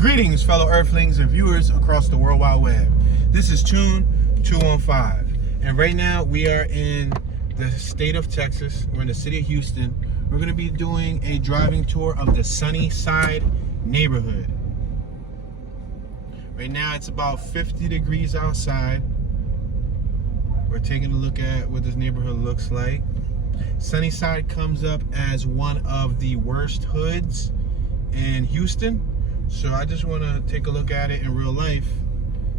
Greetings, fellow Earthlings and viewers across the World Wide Web. This is Tune 215, and right now we are in the state of Texas. We're in the city of Houston. We're going to be doing a driving tour of the Sunnyside neighborhood. Right now it's about 50 degrees outside. We're taking a look at what this neighborhood looks like. Sunnyside comes up as one of the worst hoods in Houston. So I just want to take a look at it in real life,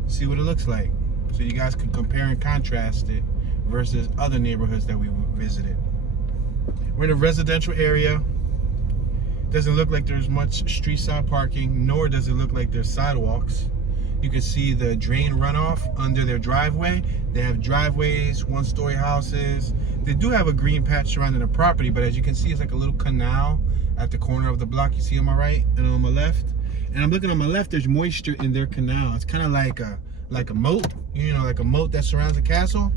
see what it looks like, so you guys can compare and contrast it versus other neighborhoods that we visited. We're in a residential area. Doesn't look like there's much street side parking, nor does it look like there's sidewalks. You can see the drain runoff under their driveway. They have driveways, one-story houses. They do have a green patch surrounding the property, but as you can see, it's like a little canal at the corner of the block. You see on my right and on my left. And I'm looking on my left, there's moisture in their canal. It's kind of like a moat, you know, like a moat that surrounds a castle.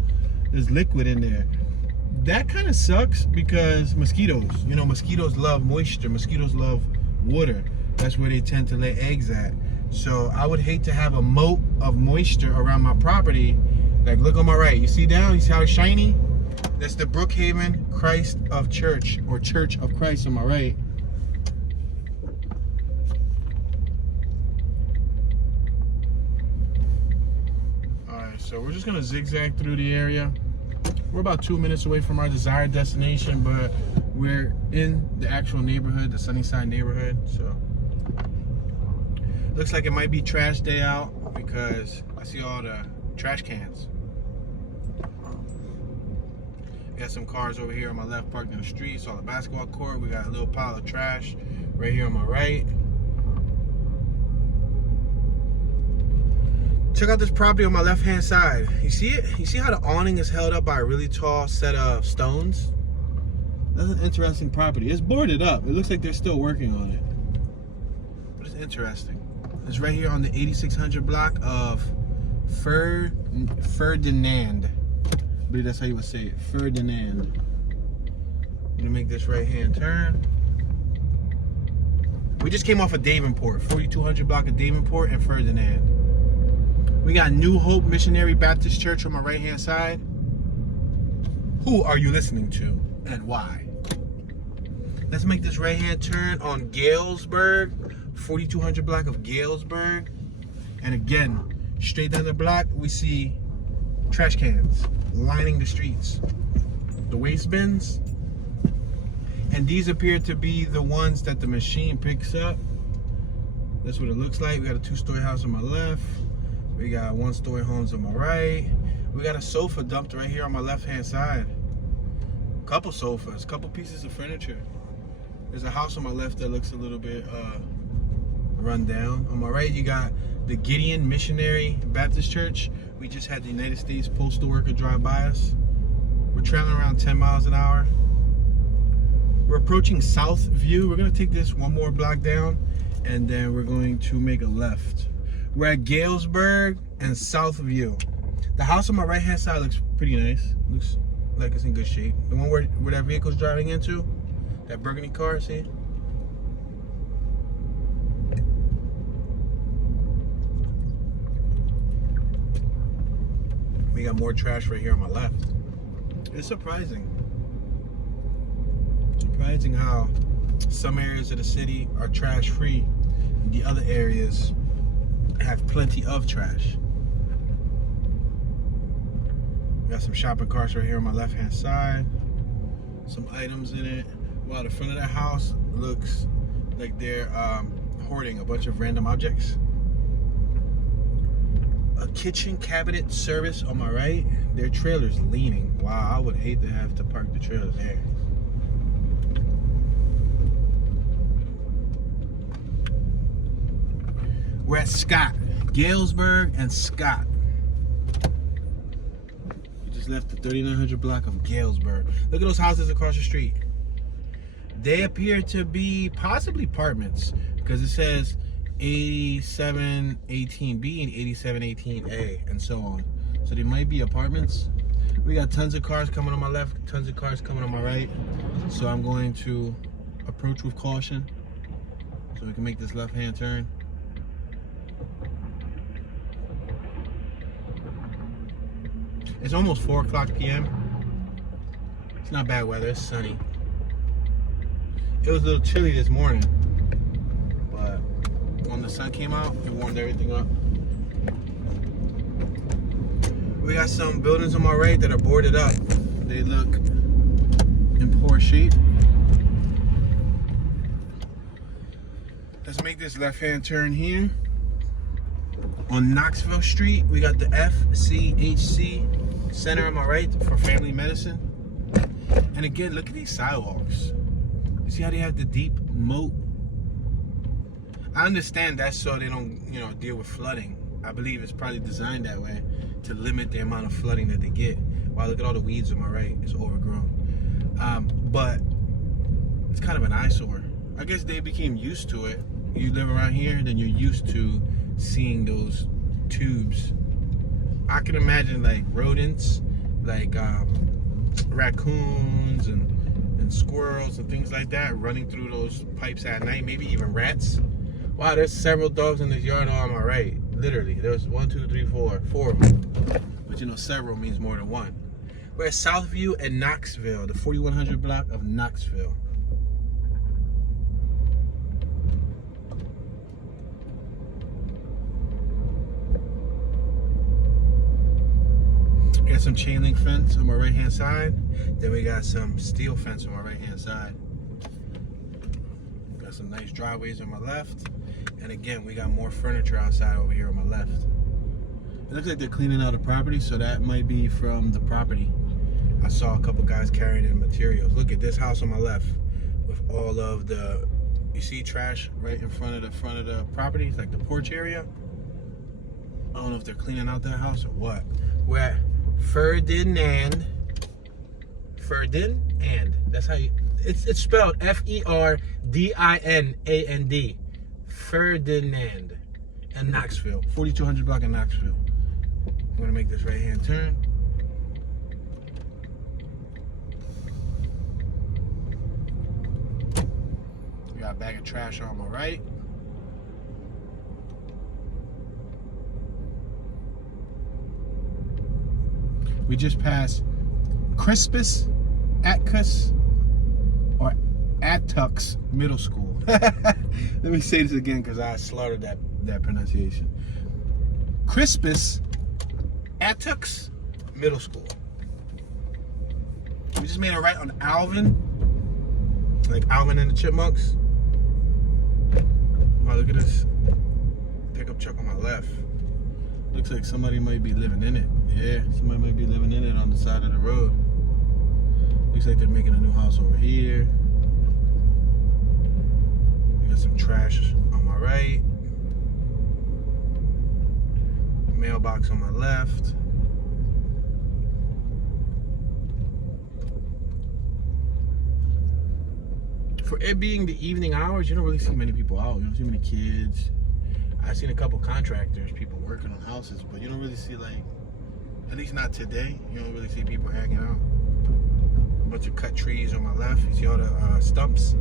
There's liquid in there. That kind of sucks because mosquitoes, you know, mosquitoes love moisture. Mosquitoes love water. That's where they tend to lay eggs at. So I would hate to have a moat of moisture around my property. Like, look on my right. You see down? You see how it's shiny? That's the Brookhaven Christ of Church, or Church of Christ on my right. So we're just gonna zigzag through the area. We're about 2 minutes away from our desired destination, but we're in the actual neighborhood, the Sunnyside neighborhood. So looks like it might be trash day out because I see all the trash cans. We got some cars over here on my left parked in the street. It's all the basketball court. We got a little pile of trash right here on my right. Check out this property on my left-hand side. You see it? You see how the awning is held up by a really tall set of stones? That's an interesting property. It's boarded up. It looks like they're still working on it. But it's interesting. It's right here on the 8600 block of Ferdinand. I believe that's how you would say it. Ferdinand. I'm gonna make this right-hand turn. We just came off of Davenport, 4200 block of Davenport and Ferdinand. We got New Hope Missionary Baptist Church on my right-hand side. Who are you listening to and why? Let's make this right-hand turn on Galesburg, 4200 block of Galesburg. And again, straight down the block, we see trash cans lining the streets. The waste bins. And these appear to be the ones that the machine picks up. That's what it looks like. We got a two-story house on my left. We got one-story homes on my right. We got a sofa dumped right here on my left-hand side. Couple sofas, couple pieces of furniture. There's a house on my left that looks a little bit run down. On my right, you got the Gideon Missionary Baptist Church. We just had the United States Postal Worker drive by us. We're traveling around 10 miles an hour. We're approaching South View. We're gonna take this one more block down, and then we're going to make a left. We're at Galesburg and South View. The house on my right-hand side looks pretty nice. Looks like it's in good shape. The one where that vehicle's driving into, that burgundy car, see? We got more trash right here on my left. It's surprising. Surprising how some areas of the city are trash-free. The other areas have plenty of trash. Got some shopping carts right here on my left-hand side. Some items in it. Wow, the front of that house looks like they're hoarding a bunch of random objects. A kitchen cabinet service on my right. Their trailer's leaning. Wow, I would hate to have to park the trailer there. We're at Scott, Galesburg and Scott. We just left the 3900 block of Galesburg. Look at those houses across the street. They appear to be possibly apartments because it says 8718B and 8718A and so on. So they might be apartments. We got tons of cars coming on my left, tons of cars coming on my right. So I'm going to approach with caution so we can make this left-hand turn. It's almost 4 o'clock p.m. It's not bad weather. It's sunny. It was a little chilly this morning, but when the sun came out, it warmed everything up. We got some buildings on my right that are boarded up. They look in poor shape. Let's make this left-hand turn here. On Knoxville Street, we got the FCHC Center on my right for family medicine. And again, look at these sidewalks. You see how they have the deep moat? I understand that's so they don't, deal with flooding. I believe it's probably designed that way to limit the amount of flooding that they get. Wow, look at all the weeds on my right. It's overgrown. But it's kind of an eyesore. I guess they became used to it. You live around here, then you're used to seeing those tubes. I can imagine like rodents, like raccoons and squirrels and things like that running through those pipes at night, maybe even rats. Wow, there's several dogs in this yard on my right. Literally, there's 1, 2, 3, 4 of them. But several means more than one. We're at Southview and Knoxville, the 4100 block of Knoxville. We got some chain link fence on my right hand side. Then we got some steel fence on my right hand side. Got some nice driveways on my left. And again, we got more furniture outside over here on my left. It looks like they're cleaning out the property, so that might be from the property. I saw a couple guys carrying in materials. Look at this house on my left with all of the, you see trash right in front of the property. It's like the porch area. I don't know if they're cleaning out that house or what. We're at Ferdinand. That's how you, it's spelled Ferdinand. Ferdinand and Knoxville, 4200 block in Knoxville. I'm gonna make this right hand turn. We got a bag of trash on my right. We just passed Crispus Attucks or Attucks Middle School. Let me say this again because I slaughtered that pronunciation. Crispus Attucks Middle School. We just made a right on Alvin, like Alvin and the Chipmunks. Wow, look at this pickup truck on my left. Looks like somebody might be living in it. Yeah, somebody might be living in it on the side of the road. Looks like they're making a new house over here. We got some trash on my right. Mailbox on my left. For it being the evening hours, you don't really see many people out. You don't see many kids. I've seen a couple contractors, people working on houses, but you don't really see, like, at least not today, you don't really see people hanging out. A bunch of cut trees on my left. You see all the stumps?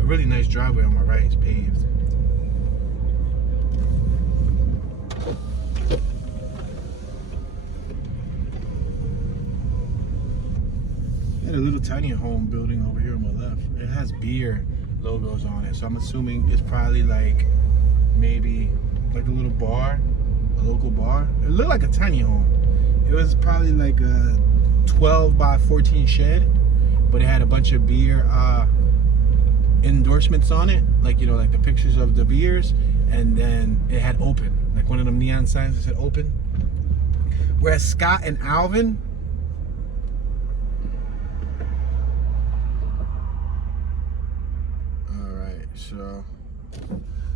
A really nice driveway on my right is paved. Got a little tiny home building over here on my left. It has beer logos on it, so I'm assuming it's probably like maybe like a little bar, a local bar. It looked like a tiny home. It was probably like a 12 by 14 shed, but it had a bunch of beer endorsements on it, like, you know, like the pictures of the beers, and then it had open, like one of them neon signs that said open. Whereas Scott and Alvin, all right, so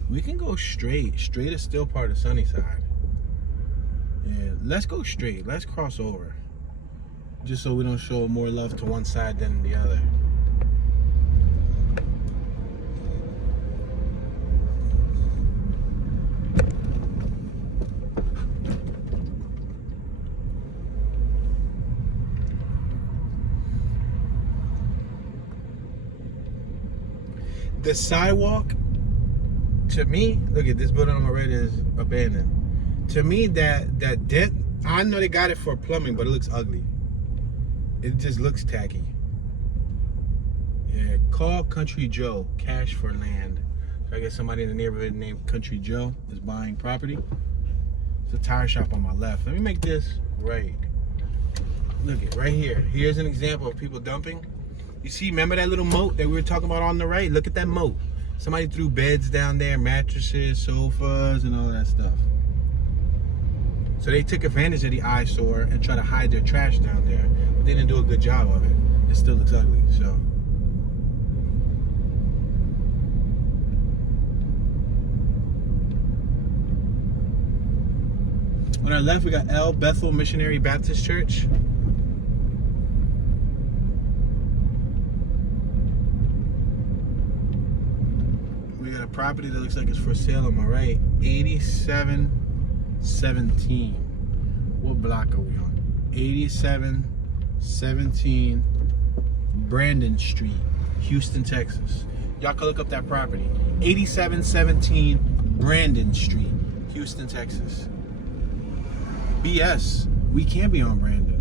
we can go straight. Straight is still part of Sunnyside. Yeah, let's go straight. Let's cross over, just so we don't show more love to one side than the other. The sidewalk, to me, look at this building on my right is abandoned. To me, that dent I know they got it for plumbing, but it looks ugly. It just looks tacky. Yeah, call Country Joe, cash for land. So I guess somebody in the neighborhood named Country Joe is buying property. It's a tire shop on my left. Let me make this right. Look at right here. Here's an example of people dumping. You see, remember that little moat that we were talking about on the right? Look at that moat. Somebody threw beds down there, mattresses, sofas, and all that stuff. So they took advantage of the eyesore and tried to hide their trash down there. But they didn't do a good job of it. It still looks ugly, so. On our left, we got El Bethel Missionary Baptist Church. We got a property that looks like it's for sale on my right. 8717. What block are we on? 8717 Brandon Street, Houston, Texas. Y'all can look up that property. 8717 Brandon Street, Houston, Texas. BS. We can't be on Brandon.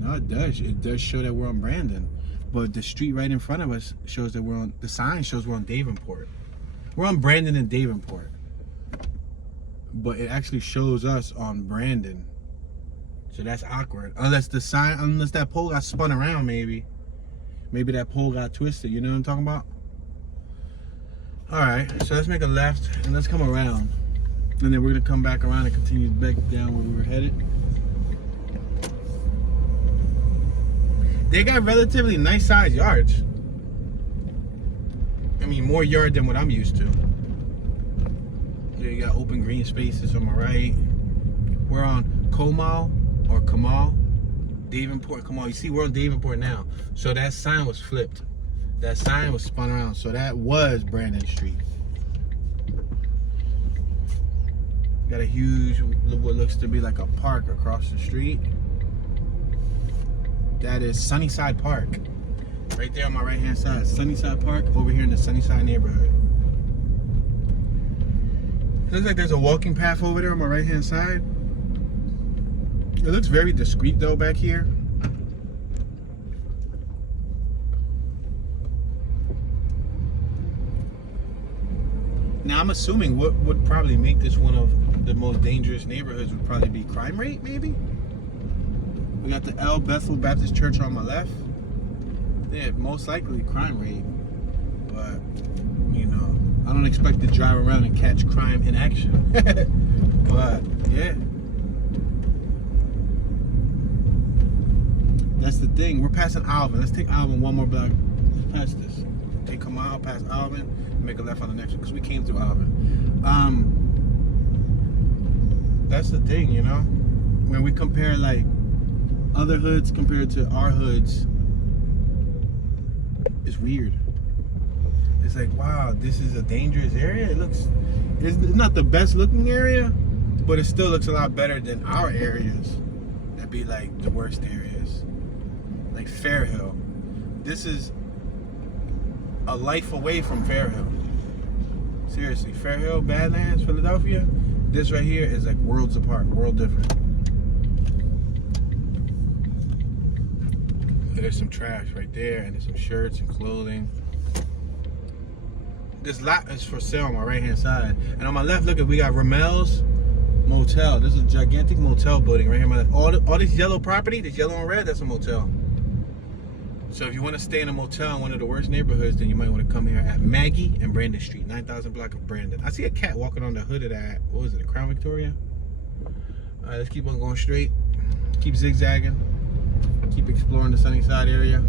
No, it does. It does show that we're on Brandon. But the street right in front of us shows that we're on, the sign shows we're on Davenport. We're on Brandon and Davenport. But it actually shows us on Brandon. So that's awkward. Unless the sign, unless that pole got spun around, maybe. Maybe that pole got twisted. You know what I'm talking about? Alright, so let's make a left and let's come around. And then we're gonna come back around and continue back down where we were headed. They got relatively nice sized yards. I mean, more yard than what I'm used to. You got open green spaces on my right. We're on Comal or Kamal, Davenport, Kamal. You see, we're on Davenport now. So that sign was flipped. That sign was spun around. So that was Brandon Street. Got a huge, what looks to be like a park across the street. That is Sunnyside Park. Right there on my right hand side. Sunnyside Park over here in the Sunnyside neighborhood. Looks like there's a walking path over there on my right hand side. It looks very discreet though back here. Now I'm assuming what would probably make this one of the most dangerous neighborhoods would probably be crime rate, maybe? We got the El Bethel Baptist Church on my left. Yeah, most likely crime rate. But, you know, I don't expect to drive around and catch crime in action. But, yeah. That's the thing. We're passing Alvin. Let's take Alvin one more block past this. Take Kamal past Alvin and make a left on the next one because we came through Alvin. That's the thing, you know? When we compare, like, other hoods compared to our hoods, it's weird. It's like, wow, this is a dangerous area. It's not the best looking area, but it still looks a lot better than our areas. That'd be like the worst areas. Like Fairhill. This is a life away from Fairhill. Seriously, Fairhill, Badlands, Philadelphia, this right here is like worlds apart, world different. There's some trash right there, and there's some shirts and clothing. This lot is for sale on my right hand side. And on my left, look at, we got Ramel's Motel. This is a gigantic motel building right here on my left. All this yellow property, this yellow and red, that's a motel. So if you want to stay in a motel in one of the worst neighborhoods, then you might want to come here at Maggie and Brandon Street, 9000 block of Brandon. I see a cat walking on the hood of that, what was it, a Crown Victoria? All right, let's keep on going straight. Keep zigzagging. Keep exploring the Sunnyside area.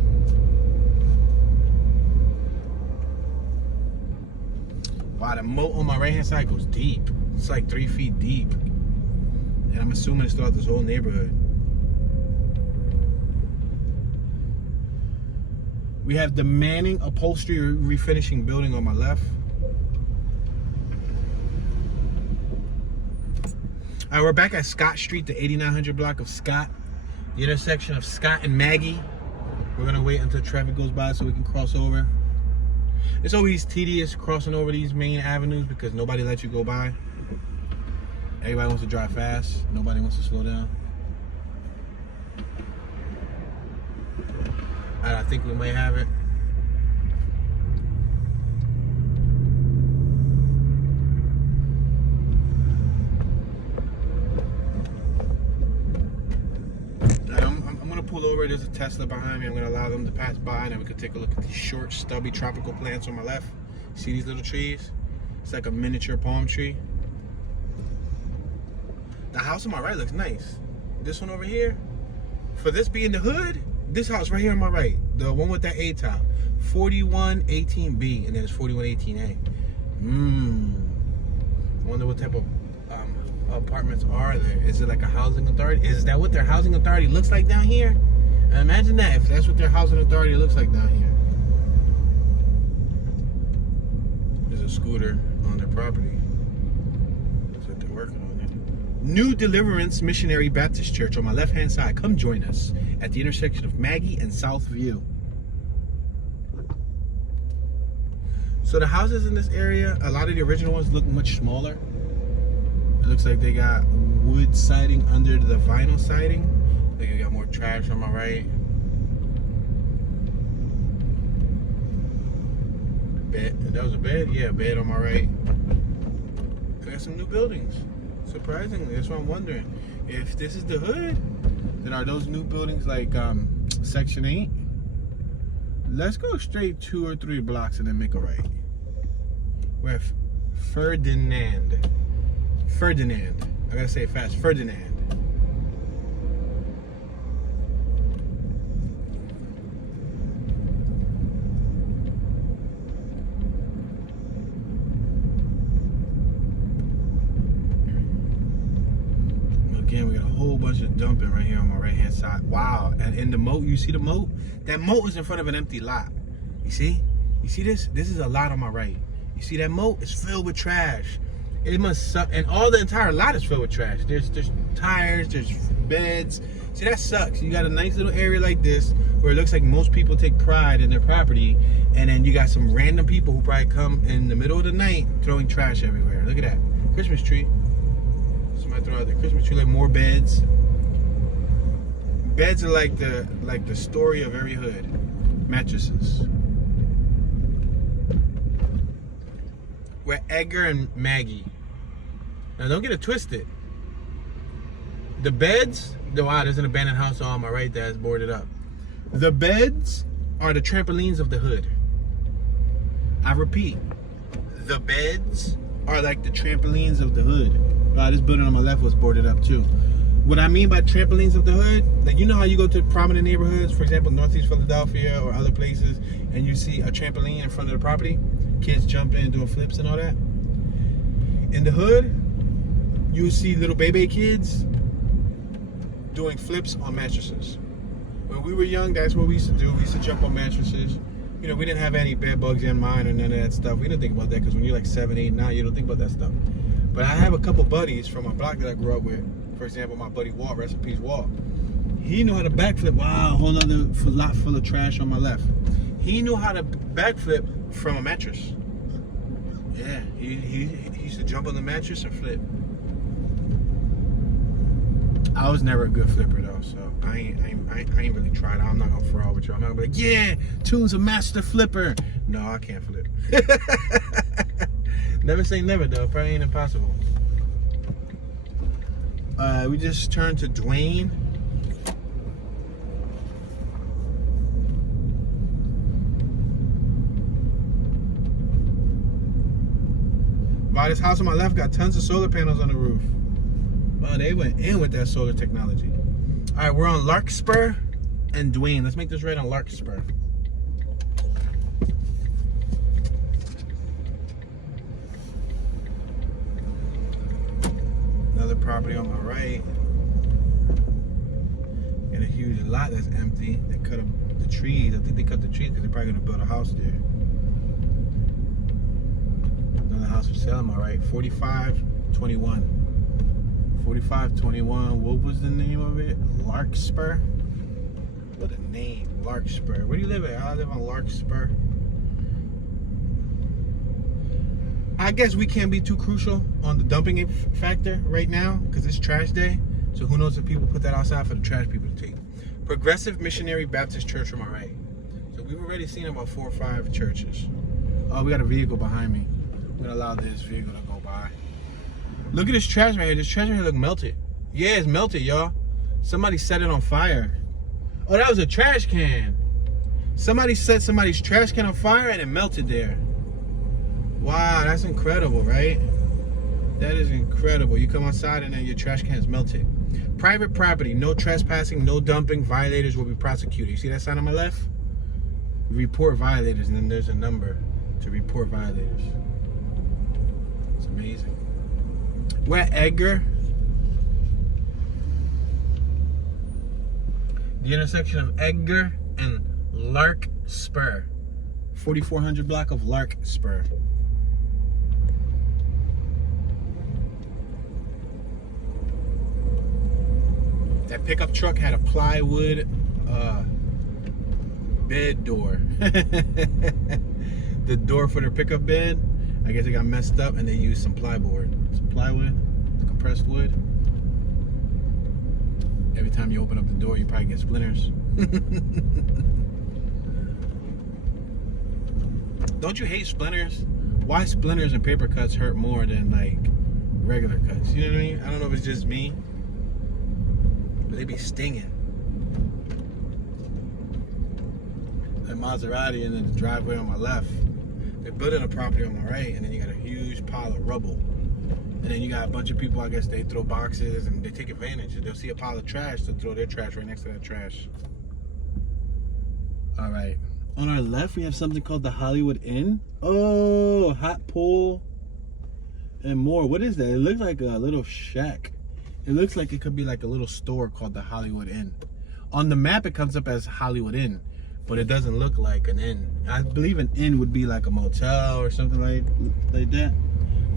Wow, the moat on my right hand side goes deep. It's like 3 feet deep. And I'm assuming it's throughout this whole neighborhood. We have the Manning Upholstery Refinishing Building on my left. All right, we're back at Scott Street, the 8900 block of Scott. The intersection of Scott and Maggie. We're gonna wait until traffic goes by so we can cross over. It's always tedious crossing over these main avenues because nobody lets you go by. Everybody wants to drive fast. Nobody wants to slow down. I think we might have it. I'm gonna pull over. There's a Tesla behind me. I'm gonna allow them to pass by, and then we can take a look at these short, stubby tropical plants on my left. See these little trees? It's like a miniature palm tree. The house on my right looks nice. This one over here, for this being the hood, this house right here on my right, the one with that A top, 4118B, and then it's 4118A. I wonder what type of apartments are there. Is it like a housing authority? Is that what their housing authority looks like down here? And imagine that, if that's what their housing authority looks like down here. There's a scooter on their property. Looks like they're working on it. New Deliverance Missionary Baptist Church on my left hand side. Come join us at the intersection of Maggie and South View. So the houses in this area, a lot of the original ones look much smaller. It looks like they got wood siding under the vinyl siding. Like you got more trash on my right. Bed. That was a bed? Yeah, bed on my right. I got some new buildings. Surprisingly, that's what I'm wondering. If this is the hood, then are those new buildings like Section 8? Let's go straight 2 or 3 blocks and then make a right. We're at Ferdinand. I gotta say it fast. Ferdinand. Again, we got a whole bunch of dumping right here on my right hand side. Wow. And in the moat, you see the moat? That moat is in front of an empty lot. You see? You see this? This is a lot on my right. You see that moat? It's filled with trash. It must suck. And all the entire lot is filled with trash. There's tires, there's beds. See, that sucks. You got a nice little area like this where it looks like most people take pride in their property, and then you got some random people who probably come in the middle of the night throwing trash everywhere. Look at that. Christmas tree. Somebody throw out the Christmas tree, like more beds. Beds are like the story of every hood. Mattresses. We're Edgar and Maggie. Now don't get it twisted. The beds, wow, there's an abandoned house on my right that's boarded up. The beds are the trampolines of the hood. I repeat, the beds are like the trampolines of the hood. Wow, this building on my left was boarded up too. What I mean by trampolines of the hood, like you know how you go to prominent neighborhoods, for example, Northeast Philadelphia or other places, and you see a trampoline in front of the property, kids jumping and doing flips and all that. In the hood, you see little baby kids doing flips on mattresses. When we were young, that's what we used to do. We used to jump on mattresses. You know, we didn't have any bed bugs in mine or none of that stuff. We didn't think about that because when you're like 7, 8, 9, you don't think about that stuff. But I have a couple buddies from my block that I grew up with. For example, my buddy Walt, rest in peace, Walt. He knew how to backflip. Wow, a whole nother lot full of trash on my left. He knew how to backflip from a mattress. Yeah, he used to jump on the mattress and flip. I was never a good flipper though, so I ain't really tried. I'm not gonna fraud with you. I'm not gonna be like, yeah, Toon's a master flipper. No, I can't flip. Never say never though. Probably ain't impossible. We just turned to Dwayne. Wow, this house on my left got tons of solar panels on the roof. Wow, they went in with that solar technology. All right, we're on Larkspur and Dwayne. Let's make this right on Larkspur. Another property on my right. And a huge lot that's empty. They cut up the trees. I think they cut the trees because they're probably gonna build a house there. Another house for sale on my right. 4521. 4521. What was the name of it? Larkspur? What a name. Larkspur. Where do you live at? I live on Larkspur. I guess we can't be too crucial on the dumping factor right now because it's trash day. So who knows if people put that outside for the trash people to take. Progressive Missionary Baptist Church on my right. So we've already seen about 4 or 5 churches. Oh, we got a vehicle behind me. I'm gonna allow this vehicle to go by. Look at this trash right here. This trash right here look melted. Yeah, it's melted, y'all. Somebody set it on fire. Oh, that was a trash can. Somebody set somebody's trash can on fire and it melted there. Wow, that's incredible, right? That is incredible. You come outside and then your trash can is melted. Private property, no trespassing, no dumping. Violators will be prosecuted. You see that sign on my left? Report violators, and then there's a number to report violators. It's amazing. We're at Edgar. The intersection of Edgar and Larkspur. 4400 block of Larkspur. That pickup truck had a plywood bed door. The door for their pickup bed, I guess it got messed up and they used some plywood. Some plywood, compressed wood. Every time you open up the door, you probably get splinters. Don't you hate splinters? Why splinters and paper cuts hurt more than like regular cuts? You know what I mean? I don't know if it's just me, but they be stinging. That Maserati and then the driveway on my left. They're building a property on my right, and then you got a huge pile of rubble. And then you got a bunch of people, I guess they throw boxes and they take advantage. They'll see a pile of trash, they'll throw their trash right next to that trash. All right. On our left, we have something called the Hollywood Inn. Oh, hot pool and more. What is that? It looks like a little shack. It looks like it could be like a little store called the Hollywood Inn. On the map, it comes up as Hollywood Inn, but it doesn't look like an inn. I believe an inn would be like a motel or something like that.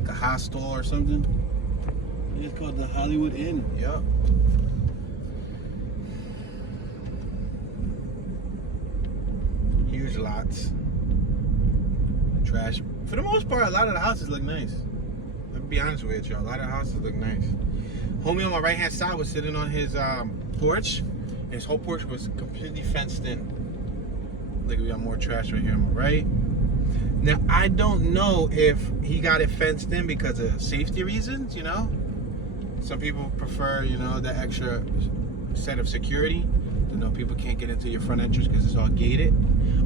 Like a hostel or something. It's called the Hollywood Inn. Yep. Huge lots. Trash. For the most part, a lot of the houses look nice. I'll be honest with you, a lot of the houses look nice. Homie on my right hand side was sitting on his porch. His whole porch was completely fenced in. Look, we got more trash right here on my right. Now, I don't know if he got it fenced in because of safety reasons, you know? Some people prefer, you know, the extra set of security to know people can't get into your front entrance because it's all gated.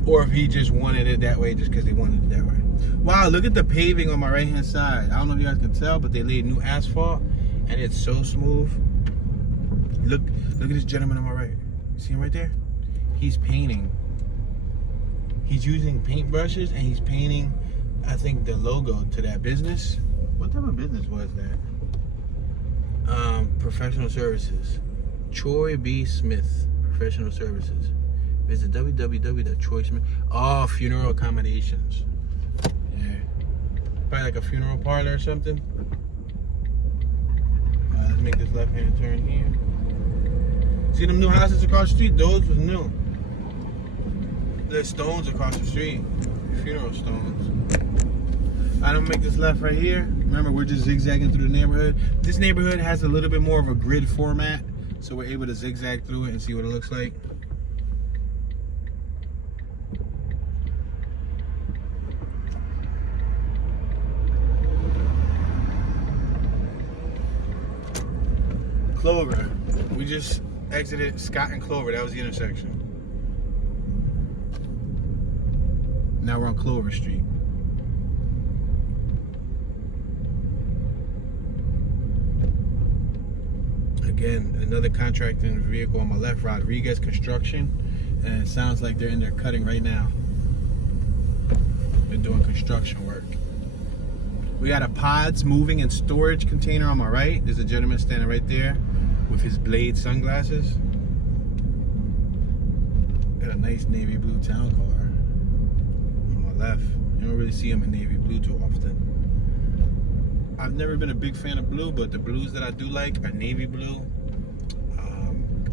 Or if he just wanted it that way just because they wanted it that way. Wow, look at the paving on my right hand side. I don't know if you guys can tell, but they laid new asphalt and it's so smooth. Look at this gentleman on my right. See him right there? He's painting. He's using paintbrushes and he's painting, I think, the logo to that business. What type of business was that? Professional services. Troy B. Smith, professional services. Visit www.troysmith. Oh, funeral accommodations. Yeah. Probably like a funeral parlor or something. Let's make this left-hand turn here. See them new houses across the street? Those was new. There's stones across the street. Funeral stones. I'm gonna make this left right here. Remember, we're just zigzagging through the neighborhood. This neighborhood has a little bit more of a grid format, so we're able to zigzag through it and see what it looks like. Clover. We just exited Scott and Clover. That was the intersection. Now we're on Clover Street. Again, another contracting vehicle on my left, Rodriguez Construction, and it sounds like they're in there cutting right now. They're doing construction work. We got a pods moving and storage container on my right. There's a gentleman standing right there with his Blade sunglasses. Got a nice navy blue town car on my left. You don't really see them in navy blue too often. I've never been a big fan of blue, but the blues that I do like are navy blue.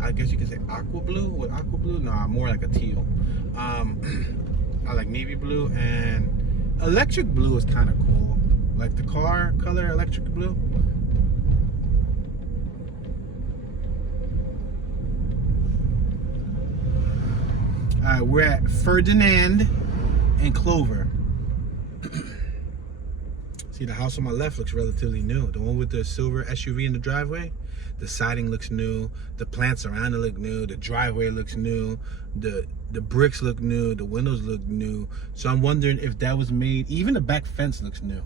I guess you could say aqua blue. With aqua blue? Nah, more like a teal. I like navy blue, and electric blue is kind of cool. like the car color, electric blue. Alright, we're at Ferdinand and Clover. See, the house on my left looks relatively new. The one with the silver SUV in the driveway. The siding looks new. The plants around it look new. The driveway looks new. The bricks look new. The windows look new. So I'm wondering if that was made, even the back fence looks new.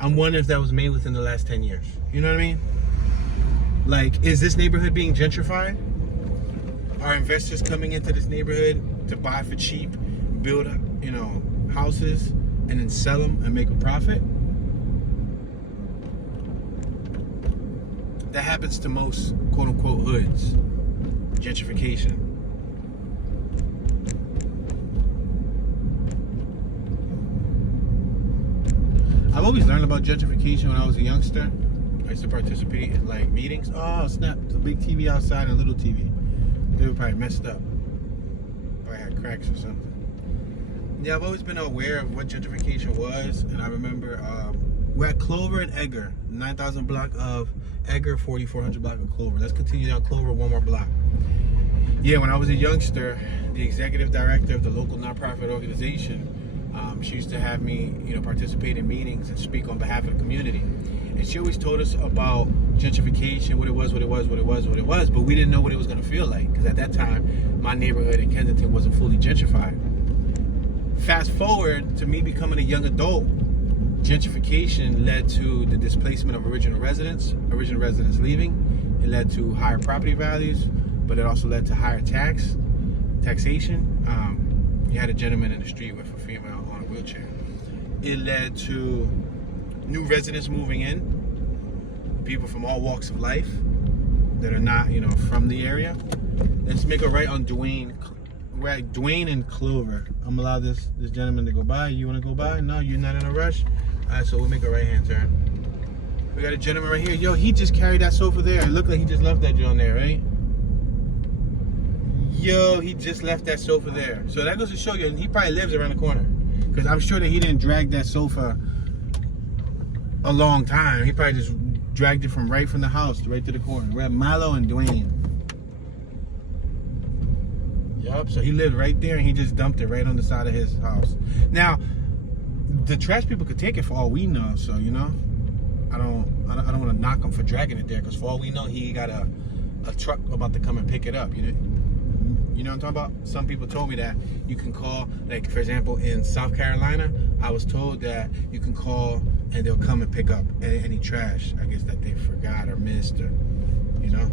I'm wondering if that was made within the last 10 years. You know what I mean? Like, is this neighborhood being gentrified? Are investors coming into this neighborhood to buy for cheap, build, you know, houses, and then sell them and make a profit? That happens to most quote-unquote hoods. Gentrification. I've always learned about gentrification when I was a youngster. I used to participate in like meetings. Oh snap, the big TV outside and a little TV. They were probably messed up. Probably had cracks or something. Yeah, I've always been aware of what gentrification was, and I remember we're at Clover and Edgar, 9,000 block of Edgar, 4,400 block of Clover. Let's continue down Clover one more block. Yeah, when I was a youngster, the executive director of the local nonprofit organization, she used to have me, you know, participate in meetings and speak on behalf of the community. And she always told us about gentrification, what it was, but we didn't know what it was going to feel like, because at that time, my neighborhood in Kensington wasn't fully gentrified. Fast forward to me becoming a young adult, gentrification led to the displacement of original residents leaving. It led to higher property values, but it also led to higher taxation. You had a gentleman in the street with a female on a wheelchair. It led to new residents moving in, people from all walks of life that are not, you know, from the area. Let's make a right on Duane. We're at Duane and Clover. I'm gonna allow this gentleman to go by. You wanna go by? No, you're not in a rush? All right, so we'll make a right-hand turn. We got a gentleman right here. Yo, he just carried that sofa there. It looked like he just left that joint there, right? Yo, he just left that sofa there. So that goes to show you, and he probably lives around the corner. Because I'm sure that he didn't drag that sofa a long time. He probably just dragged it from the house right to the corner. We're at Milo and Duane. Yup, so he lived right there and he just dumped it right on the side of his house. Now, the trash people could take it for all we know, so you know, I don't want to knock him for dragging it there, because for all we know, he got a truck about to come and pick it up. You know what I'm talking about? Some people told me that you can call, like for example, in South Carolina, I was told that you can call and they'll come and pick up any trash, I guess, that they forgot or missed, or, you know.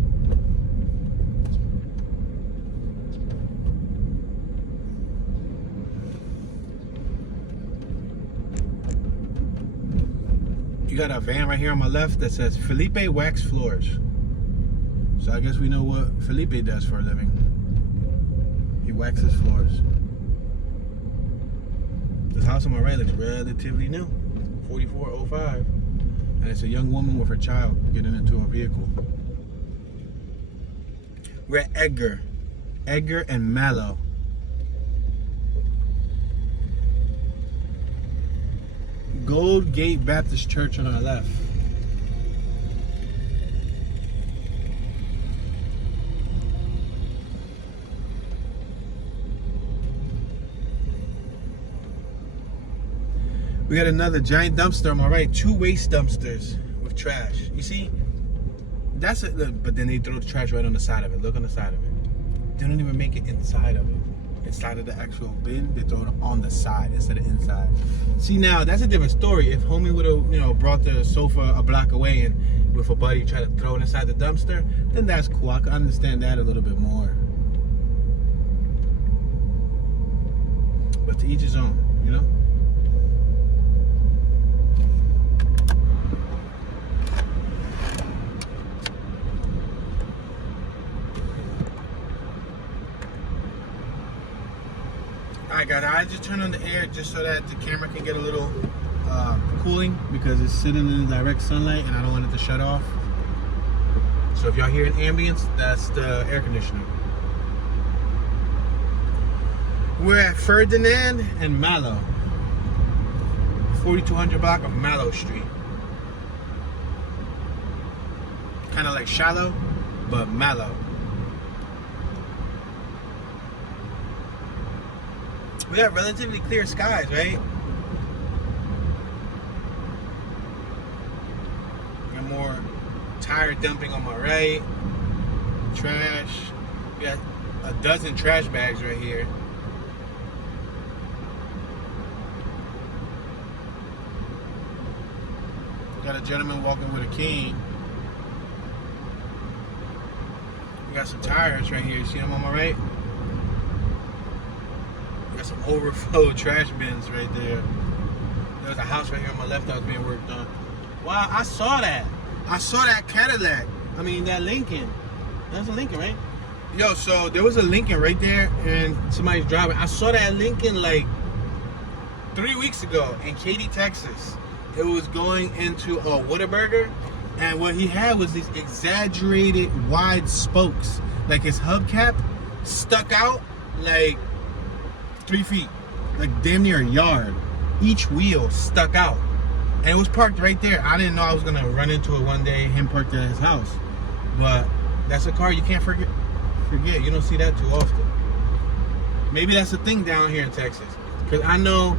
You got a van right here on my left that says Felipe Wax Floors. So I guess we know what Felipe does for a living. He waxes floors. This house on my right looks relatively new. 4405. And it's a young woman with her child getting into a vehicle. We're at Edgar and Mallow. Gold Gate Baptist Church on our left. We got another giant dumpster on my right. 2 waste dumpsters with trash. You see, that's it. But then they throw the trash right on the side of it. Look on the side of it. They don't even make it inside of it. Inside of the actual bin, they throw it on the side instead of inside. See, now that's a different story. If homie would have, you know, brought the sofa a block away and with a buddy try to throw it inside the dumpster, then that's cool. I can understand that a little bit more. But to each his own, you know. Alright guys, I just turned on the air just so that the camera can get a little cooling, because it's sitting in the direct sunlight and I don't want it to shut off. So if y'all hear an ambience, that's the air conditioning. We're at Ferdinand and Mallow. 4200 block of Mallow Street. Kind of like shallow, but mellow. We have relatively clear skies, right? Got more tire dumping on my right. Trash. We got a dozen trash bags right here. Got a gentleman walking with a cane. We got some tires right here. You see them on my right? We got some overflow trash bins right there. There's a house right here on my left that was being worked on. Wow, I saw that. I saw that Cadillac. I mean, that Lincoln. That's a Lincoln, right? Yo, so there was a Lincoln right there and somebody's driving. I saw that Lincoln like 3 weeks ago in Katy, Texas. It was going into a Whataburger, and what he had was these exaggerated wide spokes. Like his hubcap stuck out like 3 feet, like damn near a yard. Each wheel stuck out. And it was parked right there. I didn't know I was gonna run into it one day, him parked at his house. But that's a car you can't forget. You don't see that too often. Maybe that's the thing down here in Texas. Because I know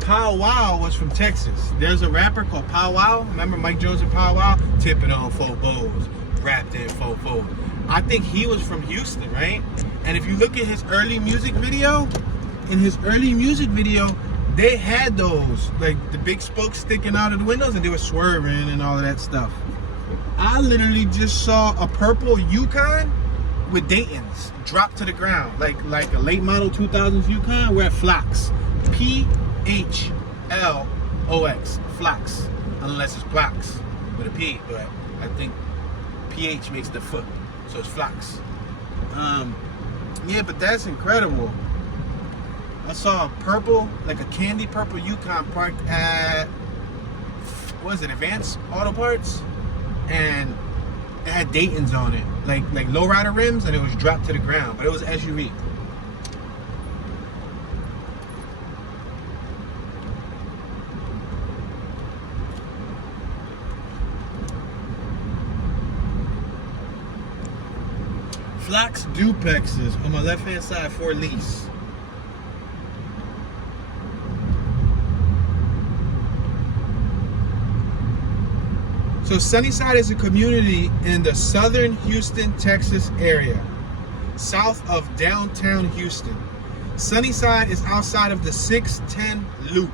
Pow Wow was from Texas. There's a rapper called Pow Wow. Remember Mike Jones and Pow Wow? Tipping on 4 bows, wrapped in 4 fold. I think he was from Houston, right? And if you look at his early music video, they had those, like the big spokes sticking out of the windows, and they were swerving and all of that stuff. I literally just saw a purple Yukon with Dayton's drop to the ground, like a late model 2000s Yukon. We're at Flocks, P-H-L-O-X, Flocks, unless it's Blocks with a P, but I think PH makes the foot, so it's Flocks. Yeah, but that's incredible. I saw a purple, like a candy purple Yukon parked at, what is it, Advanced Auto Parts? And it had Dayton's on it, like lowrider rims, and it was dropped to the ground, but it was SUV. Flocks duplexes on my left hand side for lease. So Sunnyside is a community in the southern Houston, Texas area, south of downtown Houston. Sunnyside is outside of the 610 loop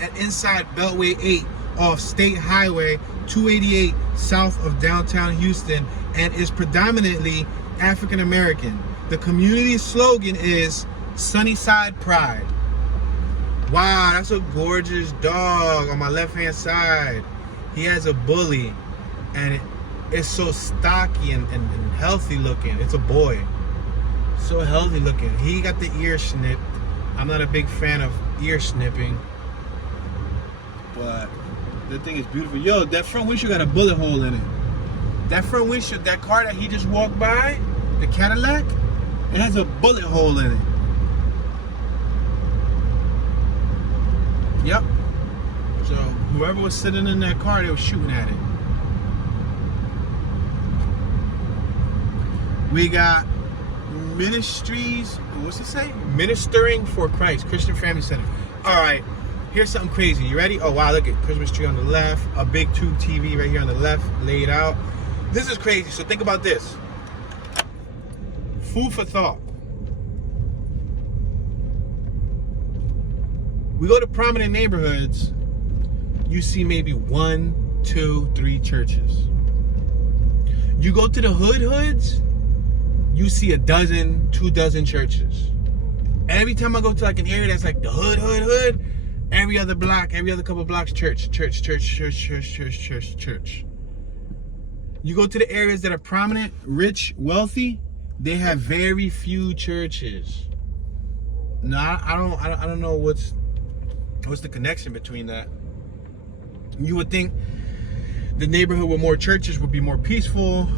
and inside Beltway 8 off State Highway 288 south of downtown Houston, and is predominantly African American. The community's slogan is Sunnyside Pride. Wow, that's a gorgeous dog on my left hand side. He has a bully, and it's so stocky and healthy looking. It's a boy. So healthy looking. He got the ear snipped. I'm not a big fan of ear snipping, but the thing is beautiful. Yo, that front windshield got a bullet hole in it. That front windshield, that car that he just walked by, the Cadillac, it has a bullet hole in it. Yep. So whoever was sitting in that car, they were shooting at it. We got ministries, what's it say? Ministering for Christ, Christian Family Center. All right, here's something crazy. You ready? Oh wow, look at Christmas tree on the left, a big tube TV right here on the left, laid out. This is crazy. So think about this. Food for thought. We go to prominent neighborhoods, you see maybe 1, 2, 3 churches. You go to the hoods, you see 12, 2 dozen churches. Every time I go to like an area that's like the hood, every other block, every other couple blocks, church. You go to the areas that are prominent, rich, wealthy, they have very few churches. No, I don't know what's the connection between that. You would think the neighborhood with more churches would be more peaceful,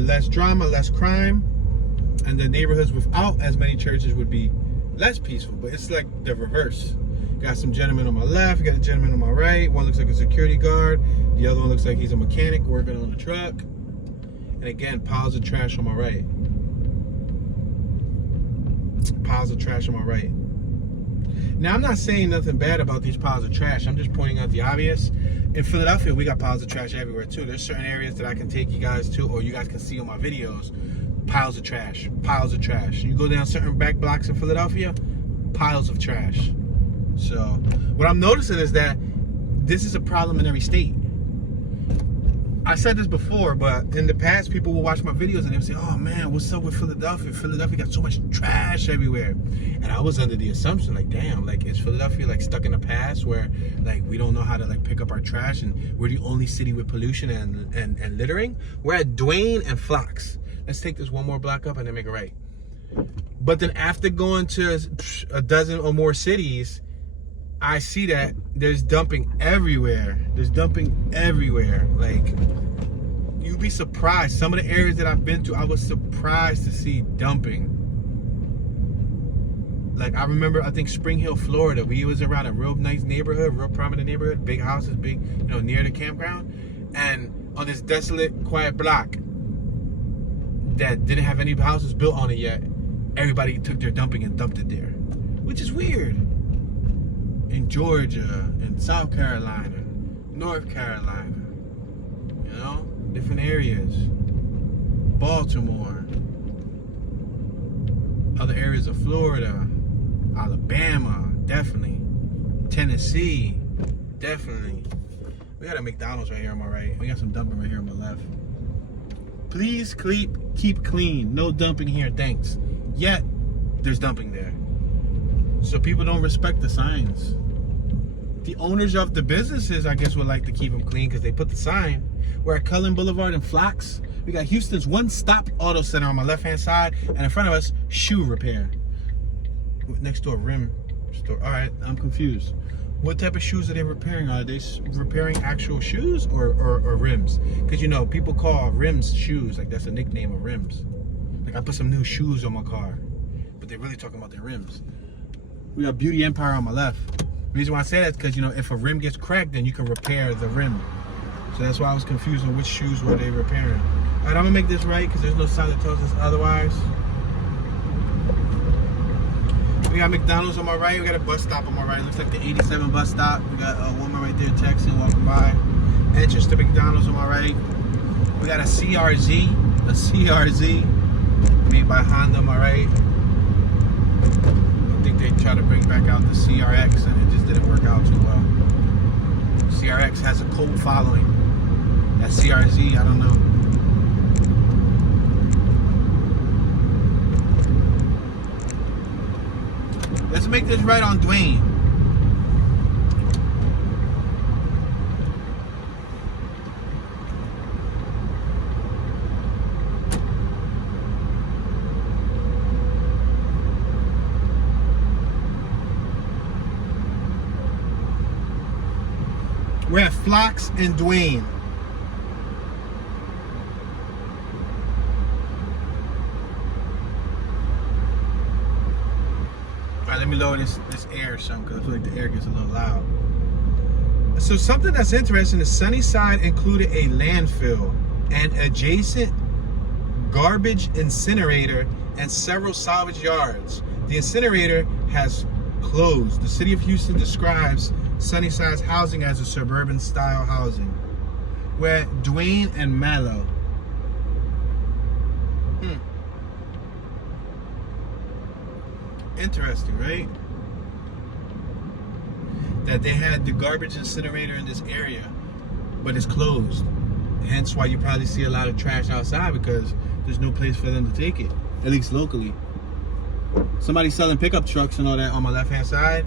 less drama, less crime, and the neighborhoods without as many churches would be less peaceful. But it's like the reverse. Got some gentlemen on my left, got a gentleman on my right. One looks like a security guard. The other one looks like he's a mechanic working on the truck. And again, piles of trash on my right. Piles of trash on my right. Now, I'm not saying nothing bad about these piles of trash. I'm just pointing out the obvious. In Philadelphia, we got piles of trash everywhere, too. There's certain areas that I can take you guys to, or you guys can see on my videos. Piles of trash. Piles of trash. You go down certain back blocks in Philadelphia, piles of trash. So, what I'm noticing is that this is a problem in every state. I said this before, but in the past, people will watch my videos and they would say, oh man, what's up with Philadelphia? Philadelphia got so much trash everywhere. And I was under the assumption, like, damn, like, is Philadelphia like stuck in the past where like we don't know how to like pick up our trash and we're the only city with pollution and littering? We're at Duane and Phlox. Let's take this one more block up and then make it right. But then after going to a dozen or more cities, I see that there's dumping everywhere. There's dumping everywhere. Like, you'd be surprised. Some of the areas that I've been to, I was surprised to see dumping. Like, I remember, I think Spring Hill, Florida, we was around a real nice neighborhood, real prominent neighborhood, big houses, big, you know, near the campground. And on this desolate, quiet block that didn't have any houses built on it yet, everybody took their dumping and dumped it there, which is weird. In Georgia, in South Carolina, North Carolina, you know, different areas, Baltimore, other areas of Florida, Alabama, definitely, Tennessee, definitely. We got a McDonald's right here on my right. We got some dumping right here on my left. Please keep clean. No dumping here, thanks. Yet, there's dumping there. So people don't respect the signs. The owners of the businesses, I guess, would like to keep them clean because they put the sign. We're at Cullen Boulevard in Phlox. We got Houston's one-stop auto center on my left-hand side, and in front of us, shoe repair. Next door, rim store. All right, I'm confused. What type of shoes are they repairing? Are they repairing actual shoes or rims? Because, you know, people call rims shoes. Like, that's a nickname of rims. Like, I put some new shoes on my car, but they're really talking about their rims. We got Beauty Empire on my left. The reason why I say that is because, you know, if a rim gets cracked, then you can repair the rim. So that's why I was confused on which shoes were they repairing. All right, I'm gonna make this right because there's no sign that tells us otherwise. We got McDonald's on my right. We got a bus stop on my right. It looks like the 87 bus stop. We got a woman right there texting, walking by. Entrance to McDonald's on my right. We got a CRZ made by Honda on my right. I think they tried to bring back out the CRX and it just didn't work out too well. CRX has a cult following. That CRZ, I don't know. Let's make this right on Duane. We're at Phlox and Duane. Alright, let me lower this air or something because I feel like the air gets a little loud. So something that's interesting is Sunnyside included a landfill, an adjacent garbage incinerator, and several salvage yards. The incinerator has closed. The city of Houston describes Sunnyside's housing as a suburban-style housing. We're at Duane and Mallow. Interesting, right? That they had the garbage incinerator in this area, but it's closed. Hence why you probably see a lot of trash outside because there's no place for them to take it, at least locally. Somebody selling pickup trucks and all that on my left-hand side.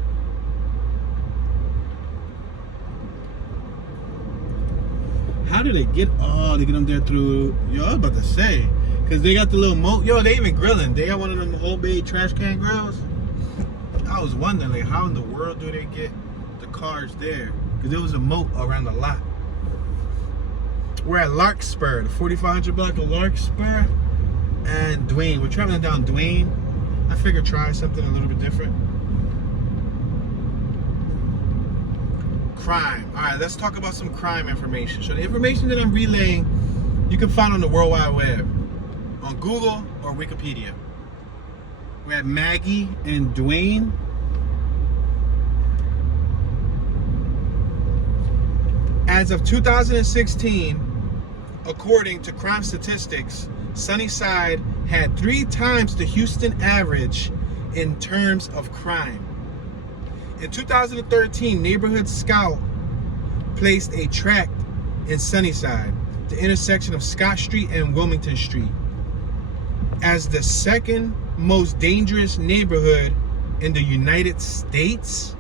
How do they get? Oh, they get them there through. Yo, I was about to say, cause they got the little moat. Yo, they even grilling. They got one of them homemade trash can grills. I was wondering, like, how in the world do they get the cars there? Cause there was a moat around the lot. We're at Larkspur, the 4500 block of Larkspur and Duane. We're traveling down Duane. I figured try something a little bit different. crime. All right, let's talk about some crime information. So the information that I'm relaying, you can find on the World Wide Web, on Google or Wikipedia. We're at Maggie and Dwayne. As of 2016, according to crime statistics, Sunnyside had 3 times the Houston average in terms of crime. In 2013, Neighborhood Scout placed a tract in Sunnyside, the intersection of Scott Street and Wilmington Street, as the second most dangerous neighborhood in the United States.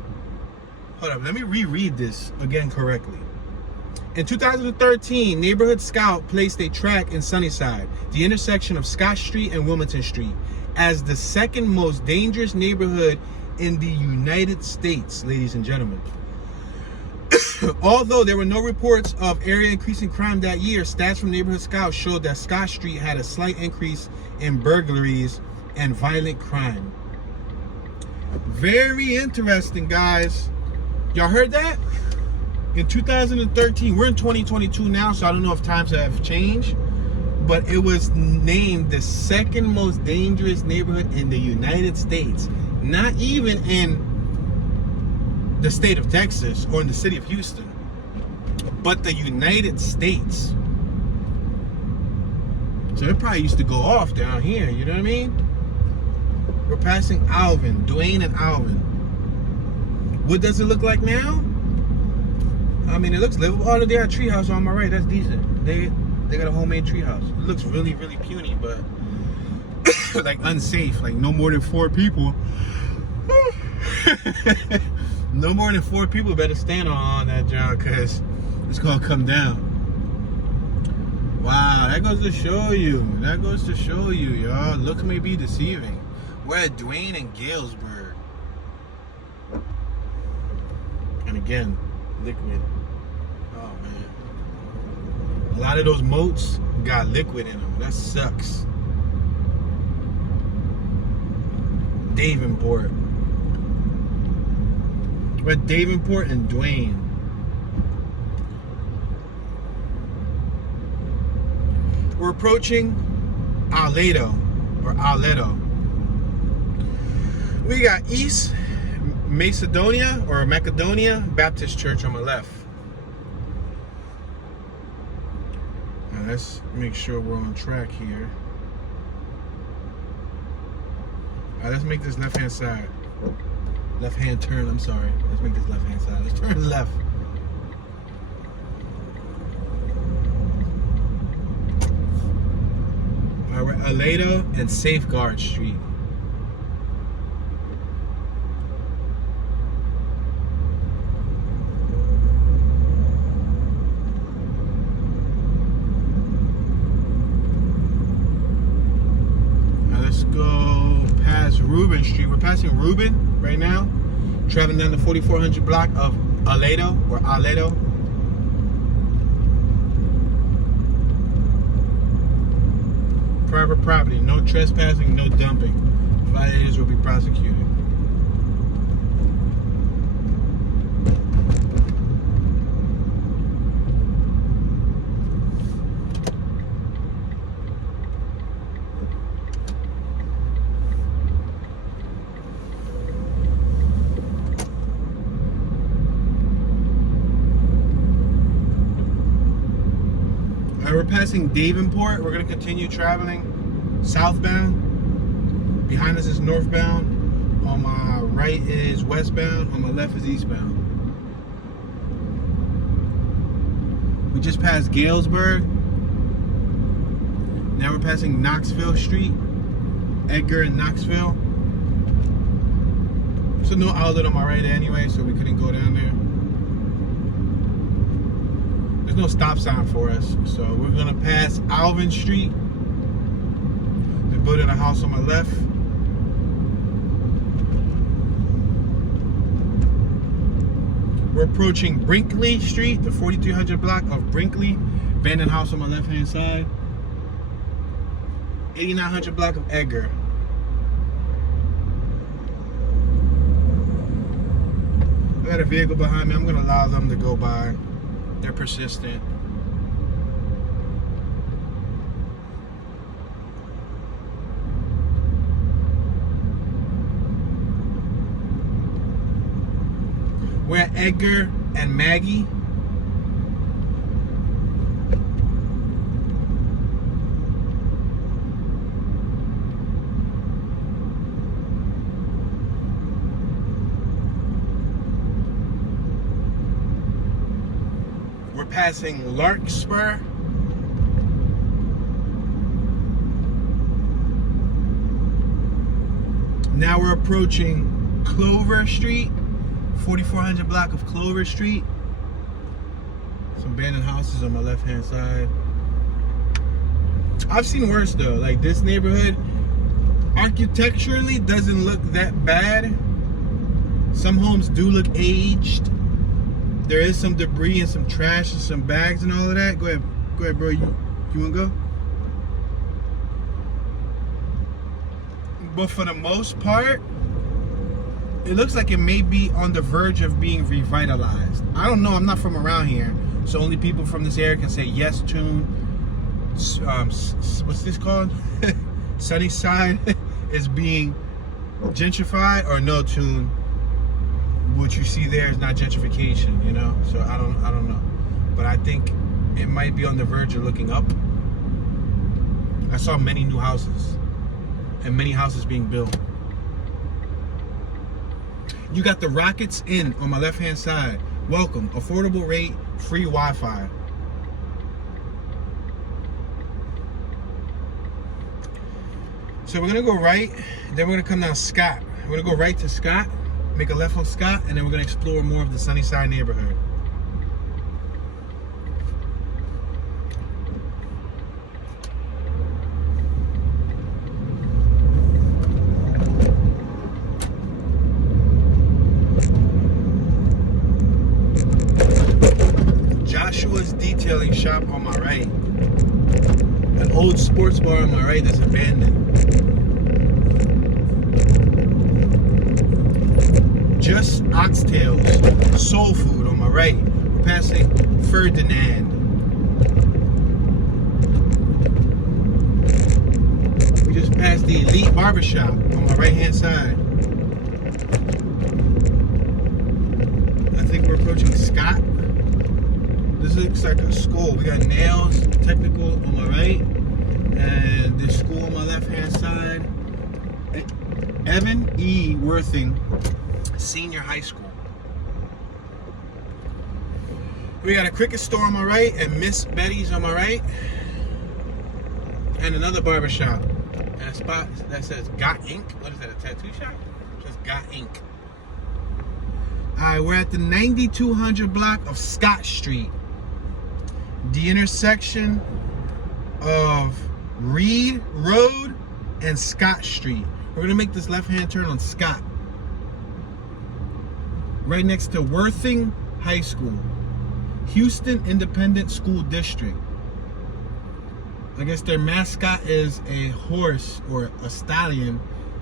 Hold up, let me reread this again correctly. In 2013, Neighborhood Scout placed a tract in Sunnyside, the intersection of Scott Street and Wilmington Street, as the second most dangerous neighborhood in the United States, ladies and gentlemen. Although there were no reports of area increasing crime that year, stats from Neighborhood Scout showed that Scott Street had a slight increase in burglaries and violent crime. Very interesting, guys. Y'all heard that? In 2013, we're in 2022 now, so I don't know if times have changed, but it was named the second most dangerous neighborhood in the United States. Not even in the state of Texas or in the city of Houston, but the United States. So it probably used to go off down here, you know what I mean? We're passing Alvin, Dwayne and Alvin. What does it look like now? I mean, it looks livable. Oh, they got a treehouse on my right. That's decent. They got a homemade treehouse. It looks really, really puny, but like unsafe. Like no more than 4 people. No more than 4 people better stand on that job, because it's gonna come down. Wow, that goes to show you. That goes to show you, y'all. Looks may be deceiving. We're at Dwayne and Galesburg. And again, liquid. Oh man. A lot of those moats got liquid in them. That sucks. Davenport. We're at Davenport and Dwayne. We're approaching Aledo or Aledo. We got East Macedonia or Macedonia Baptist Church on my left. Now let's make sure we're on track here. All right, let's make this left-hand side. Left-hand turn, I'm sorry. Let's make this left-hand side. Let's turn left. All right, we're at Aledo and Safeguard Street. Reuben Street. We're passing Reuben right now, traveling down the 4400 block of Aledo or Aledo. Private property, no trespassing, no dumping. Violators will be prosecuted. We're passing Davenport. We're going to continue traveling southbound. Behind us is northbound. On my right is westbound. On my left is eastbound. We just passed Galesburg. Now we're passing Knoxville Street. Edgar and Knoxville. So no outlet on my right anyway, so we couldn't go down there. There's no stop sign for us, so we're gonna pass Alvin Street. They're building a house on my left. We're approaching Brinkley Street, the 4300 block of Brinkley. Abandoned house on my left-hand side. 8900 block of Edgar. got a vehicle behind me. I'm gonna allow them to go by. They're persistent. We're at Edgar and Maggie. We're passing Larkspur. Now we're approaching Clover Street. 4400 block of Clover Street. Some abandoned houses on my left hand side. I've seen worse though. Like this neighborhood architecturally doesn't look that bad. Some homes do look aged. There is some debris and some trash and some bags and all of that. Go ahead bro, you wanna go? But for the most part, it looks like it may be on the verge of being revitalized. I don't know, I'm not from around here, so only people from this area can say yes. Tune, what's this called? Sunnyside is being gentrified, or no, Tune, what you see there is not gentrification, you know? So I don't know. But I think it might be on the verge of looking up. I saw many new houses and many houses being built. You got the Rockets Inn on my left hand side. Welcome, affordable rate, free Wi-Fi. So we're gonna go right, then we're gonna come down Scott. We're gonna go right to Scott, make a left on Scott, and then we're gonna explore more of the Sunnyside neighborhood. Joshua's Detailing Shop on my right. An old sports bar on my right that's abandoned. Just Oxtails, Soul Food on my right. We're passing Ferdinand. We just passed the Elite Barbershop on my right hand side. I think we're approaching Scott. This looks like a school. We got Nails Technical on my right, and this school on my left hand side. Evan E. Worthing Senior High School. We got a Cricket store on my right, and Miss Betty's on my right, and another barbershop, and a spot that says Got Ink. What is that, a tattoo shop? It says Got Ink. Alright, we're at the 9200 block of Scott Street. The intersection of Reed Road and Scott Street. We're gonna make this left-hand turn on Scott. Right next to Worthing High School. Houston Independent School District. I guess their mascot is a horse or a stallion,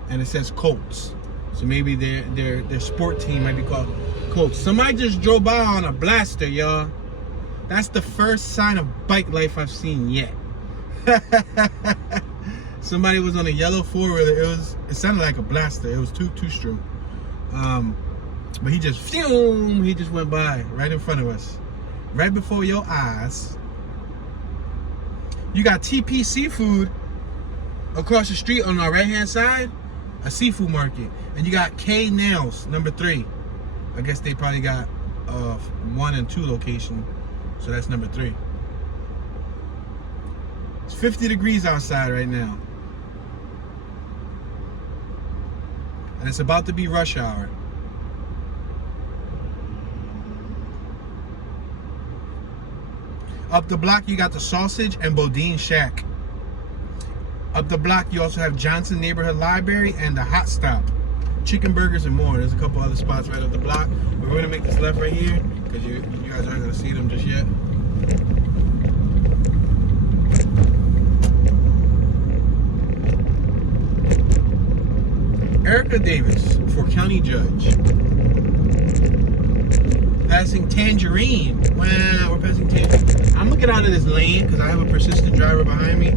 and it says Colts. So maybe their sport team might be called Colts. Somebody just drove by on a blaster, y'all. That's the first sign of bike life I've seen yet. Somebody was on a yellow four-wheeler. It sounded like a blaster. It was two-stroke. But he just went by right in front of us, right before your eyes. You got TP Seafood across the street on our right-hand side, a seafood market, and you got K Nails #3. I guess they probably got 1 and 2 location, so that's #3. It's 50 degrees outside right now, and it's about to be rush hour. Up the block, you got the Sausage and Bodine Shack. Up the block, you also have Johnson Neighborhood Library and the Hot Stop. Chicken burgers and more. There's a couple other spots right up the block. But we're gonna make this left right here because you guys aren't gonna see them just yet. Erica Davis for County Judge. passing Tangerine. Wow, we're passing Tangerine. I'm gonna get out of this lane because I have a persistent driver behind me.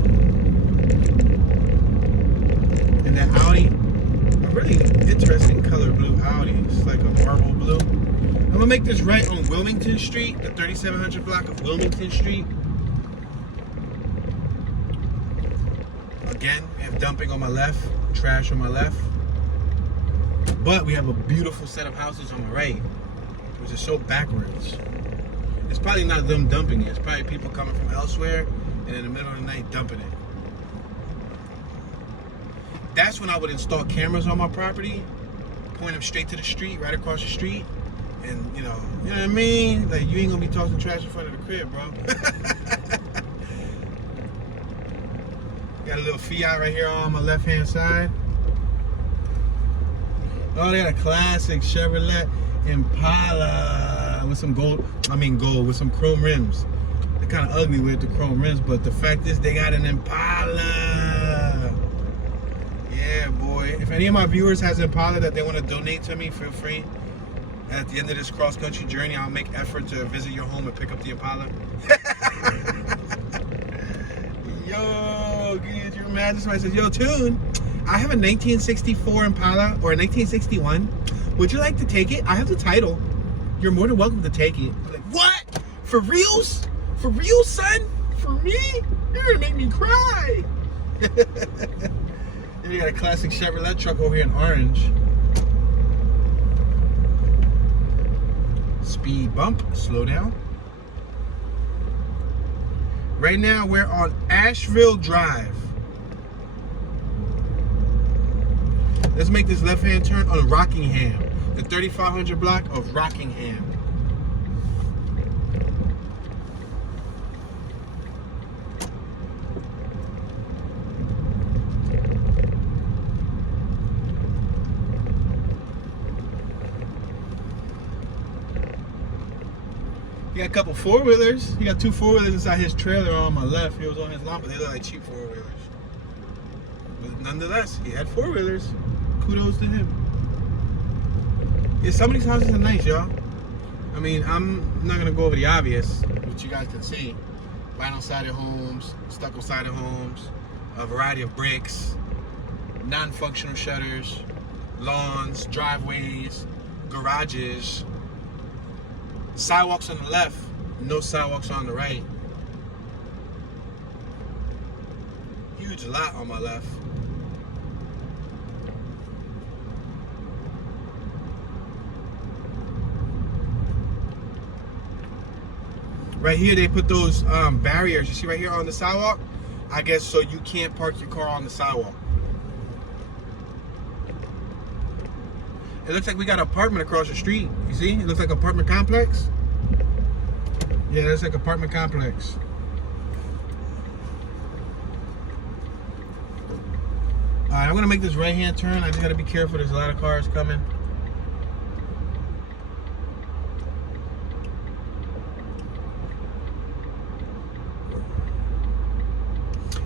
And that Audi, a really interesting color blue Audi. It's like a marble blue. I'm gonna make this right on Wilmington Street, the 3700 block of Wilmington Street. Again, we have dumping on my left, trash on my left. But we have a beautiful set of houses on the right, which is so backwards. It's probably not them dumping it. It's probably people coming from elsewhere and in the middle of the night dumping it. That's when I would install cameras on my property, point them straight to the street, right across the street. And you know what I mean? Like, you ain't gonna be talking trash in front of the crib, bro. Got a little Fiat right here on my left-hand side. Oh, they got a classic Chevrolet Impala with some gold, with some chrome rims. They're kind of ugly with the chrome rims, but the fact is they got an Impala. Yeah, boy. If any of my viewers has Impala that they want to donate to me, feel free. At the end of this cross-country journey, I'll make effort to visit your home and pick up the Impala. Yo, can you imagine somebody says, yo, Tune, I have a 1964 Impala or a 1961. Would you like to take it? I have the title. You're more than welcome to take it. I'm like, what? For reals? For real, son? For me? You're gonna make me cry. Then you got a classic Chevrolet truck over here in orange. Speed bump, slow down. Right now we're on Asheville Drive. Let's make this left-hand turn on Rockingham, the 3500 block of Rockingham. You got a couple four-wheelers. You got two four-wheelers inside his trailer on my left. He was on his lawn, but they look like cheap four-wheelers. But nonetheless, he had four-wheelers. Kudos to him. Yeah, some of these houses are nice, y'all. I mean, I'm not gonna go over the obvious, which you guys can see. Vinyl-sided homes, stucco-sided homes, a variety of bricks, non-functional shutters, lawns, driveways, garages, sidewalks on the left, no sidewalks on the right. Huge lot on my left. Right here, they put those barriers. You see right here on the sidewalk? I guess so you can't park your car on the sidewalk. It looks like we got an apartment across the street. You see? It looks like an apartment complex. Yeah, that's like an apartment complex. Alright, I'm gonna make this right-hand turn. I just gotta be careful. There's a lot of cars coming.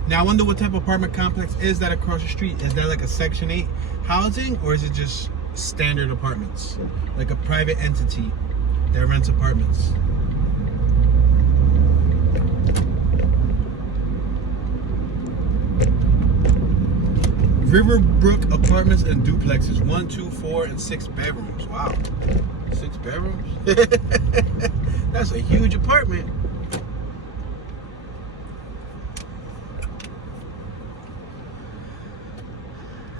Now, I wonder what type of apartment complex is that across the street. Is that like a Section 8 housing, or is it just standard apartments? Like a private entity that rents apartments? Riverbrook Apartments and duplexes, 1, 2, 4, and 6 bedrooms. Wow, 6 bedrooms? That's a huge apartment.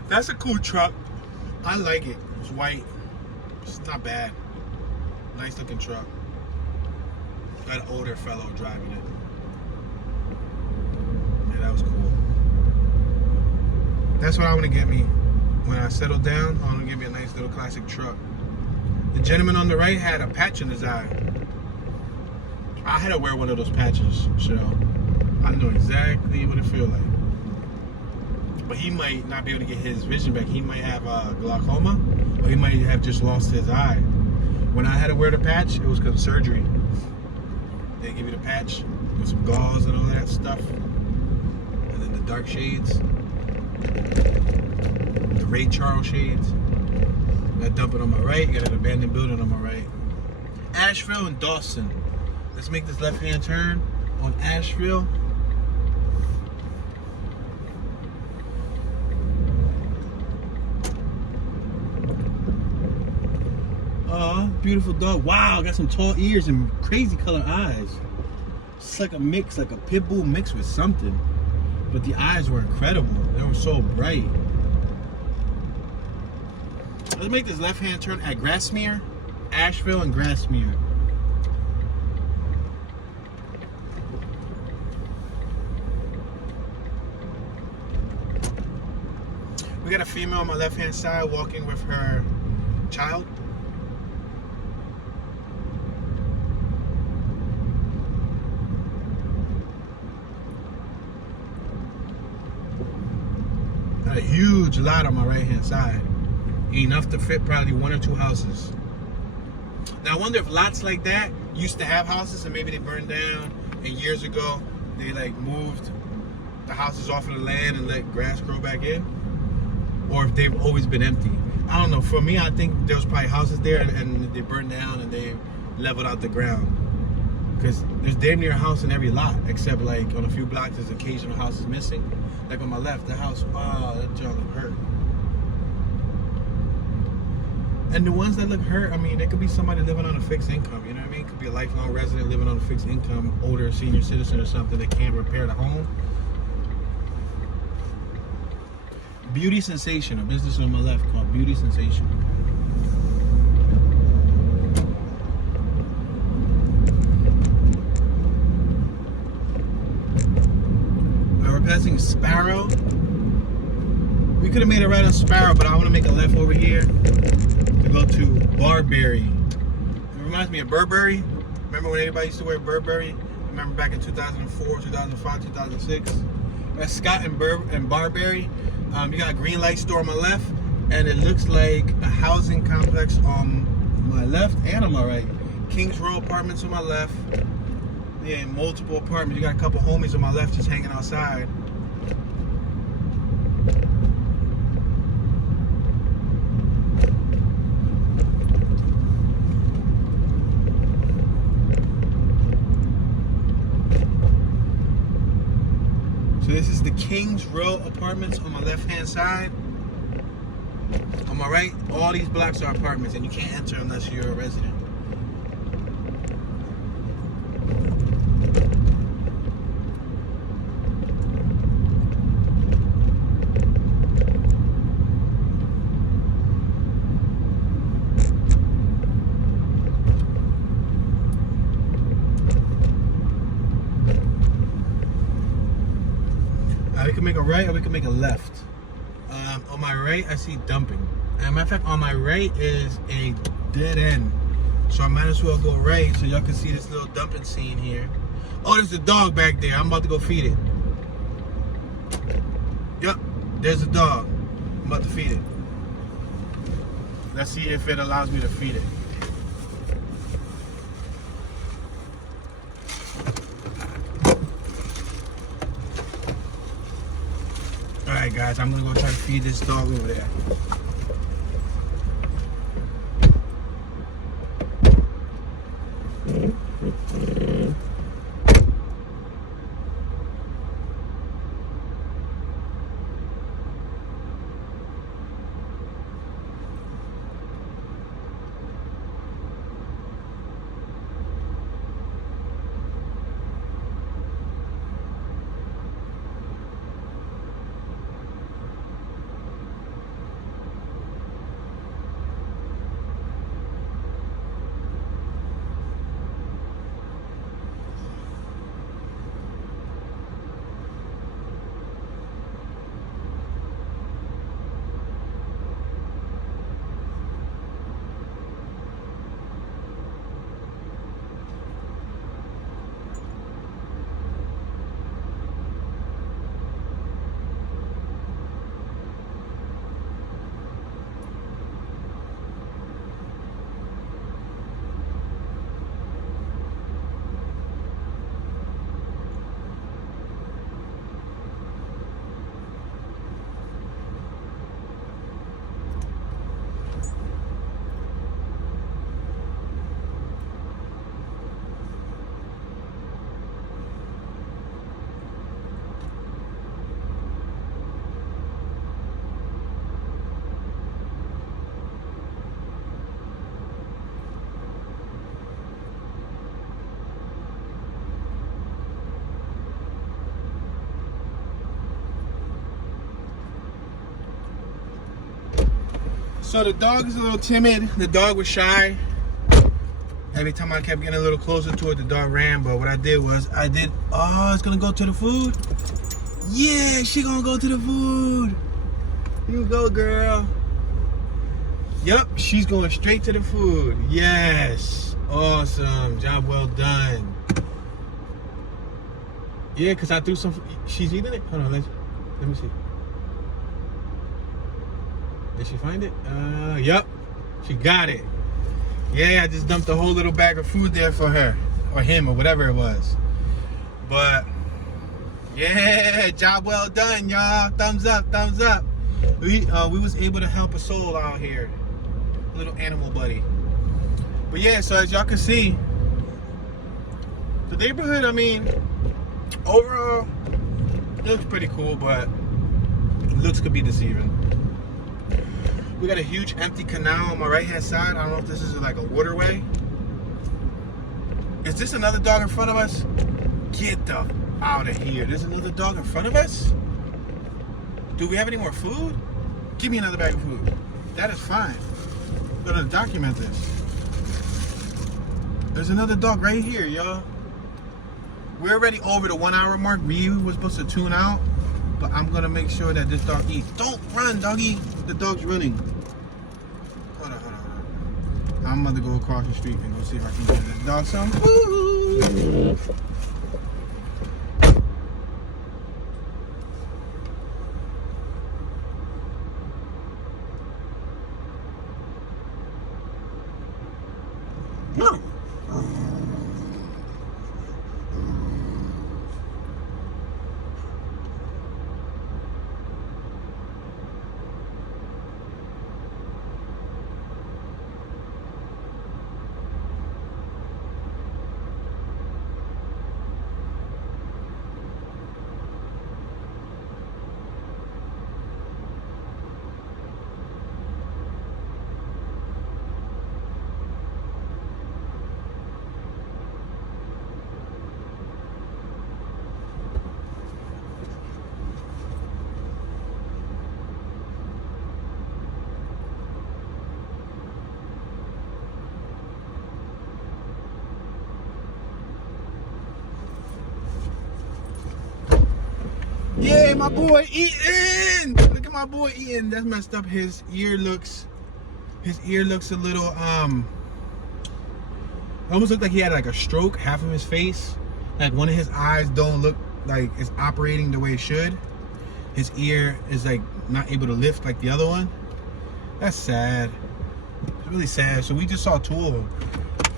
That's a cool truck. I like it. It's white. It's not bad. Nice looking truck. Got an older fellow driving it. Yeah, that was cool. That's what I want to get me. When I settle down, I want to get me a nice little classic truck. The gentleman on the right had a patch in his eye. I had to wear one of those patches, so I know exactly what it feels like. But he might not be able to get his vision back. He might have glaucoma, or he might have just lost his eye. When I had to wear the patch, it was because of surgery. They give you the patch with some gauze and all that stuff. And then the dark shades. The Ray Charles shades. Got dumping on my right. Got an abandoned building on my right. Asheville and Dawson. Let's make this left-hand turn on Asheville. Beautiful dog. Wow, got some tall ears and crazy color eyes. It's like a mix, like a pit bull mixed with something. But the eyes were incredible. They were so bright. Let's make this left-hand turn at Grassmere, Asheville and Grassmere. We got a female on my left-hand side walking with her child. A huge lot on my right-hand side. Enough to fit probably 1 or 2 houses. Now I wonder if lots like that used to have houses and maybe they burned down, and years ago they like moved the houses off of the land and let grass grow back in, or if they've always been empty. I don't know. For me, I think there was probably houses there and they burned down and they leveled out the ground, because there's damn near a house in every lot, except like on a few blocks there's occasional houses missing. Like on my left, the house, wow, that junk look hurt. And the ones that look hurt, I mean, there could be somebody living on a fixed income, you know what I mean? It could be a lifelong resident living on a fixed income, older senior citizen or something that can't repair the home. Beauty Sensation, a business on my left called Beauty Sensation. Passing Sparrow. We could have made it right on Sparrow, but I want to make a left over here to go to Barberry. It reminds me of Burberry. Remember when everybody used to wear Burberry? Remember back in 2004, 2005, 2006? That's Scott and Barberry. You got a green light store on my left, and it looks like a housing complex on my left and on my right. Kings Row Apartments on my left. Yeah, multiple apartments. You got a couple homies on my left just hanging outside. So this is the Kings Row Apartments on my left-hand side. On my right, all these blocks are apartments, and you can't enter unless you're a resident. We can make a right or we can make a left. On my right, I see dumping. As a matter of fact, on my right is a dead end. So I might as well go right so y'all can see this little dumping scene here. Oh, there's a dog back there. I'm about to go feed it. Yep, there's a dog. I'm about to feed it. Let's see if it allows me to feed it. Alright guys, I'm gonna go try to feed this dog over there. So the dog is a little timid. The dog was shy. Every time I kept getting a little closer to it, the dog ran. But what I did was, oh, it's gonna go to the food? Yeah, she gonna go to the food. You go, girl. Yup, she's going straight to the food. Yes. Awesome. Job well done. Yeah, because I threw some. She's eating it? Hold on, let me see. Did she find it? Yup. She got it. Yeah, I just dumped a whole little bag of food there for her. Or him, or whatever it was. But, yeah, job well done, y'all. Thumbs up, thumbs up. We was able to help a soul out here. A little animal buddy. But yeah, so as y'all can see, the neighborhood, I mean, overall, it looks pretty cool, but looks could be deceiving. We got a huge empty canal on my right hand side. I don't know if this is like a waterway. Is this another dog in front of us? Get the out of here. There's another dog in front of us? Do we have any more food? Give me another bag of food. That is fine. I'm gonna document this. There's another dog right here, y'all. We're already over the 1 hour mark. We were supposed to tune out, but I'm gonna make sure that this dog eats. Don't run, doggy. The dog's running. Hold on. I'm about to go across the street and go see if I can get this dog some food. Yeah, my boy eating. Look at my boy eating. That's messed up. His ear looks a little almost looked like he had like a stroke. Half of his face, like one of his eyes don't look like it's operating the way it should. His ear is like not able to lift like the other one. That's sad. It's really sad. So we just saw two of them.